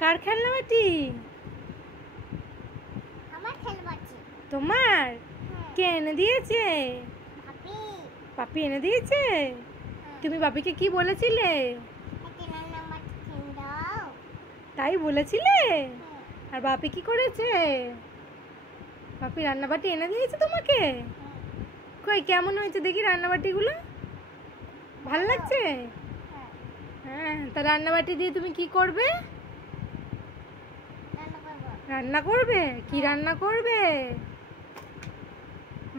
কার খেলনা বাটি? আমার খেলনা বাটি। তোমার? কে এনে দিয়েছে? ভাবি। পাপি এনে দিয়েছে? তুমি বাপিকে কি বলেছিলে? একটা রান্না বাটি কিনে দাও। তাই বলেছিলে? আর বাপি কি করেছে? বাপি রান্নাবাটি এনে দিয়েছে তোমাকে? কই কেমন হয়েছে দেখি রান্নাবাটিগুলো? ভালো লাগছে? হ্যাঁ, তা রান্নাবাটি দিয়ে তুমি কি করবে? রান্না করবে? কি রান্না করবে?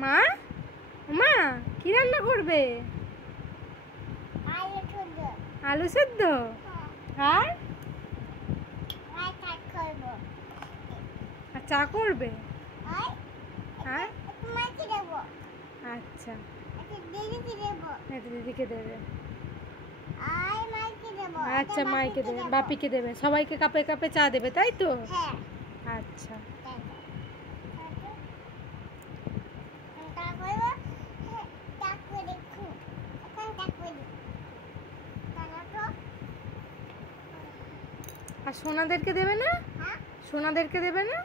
মা, মা কি রান্না করবে? আলু সেদ্ধ। আর চা করবে? আর আচ্ছা, দিদিকে দেবে। আচ্ছা, মাইকে দেবে, বাপিকে দেবে, সবাইকে কাপে কাপে চা দেবে, তাই তো? আচ্ছা। আর সোনাদেরকে দেবে না? সোনাদেরকে দেবে না?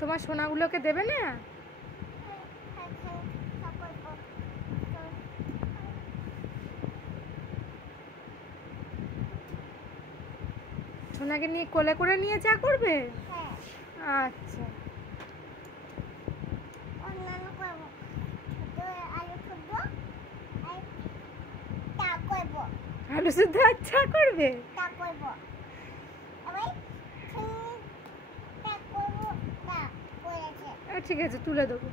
তোমার সোনাগুলোকে দেবে না? সোনাকে নিয়ে কোলে করে নিয়ে চা করবে? আচ্ছা। আলু সেদ্ধ আর চা করবে? ঠিক আছে, তুলে দেবো।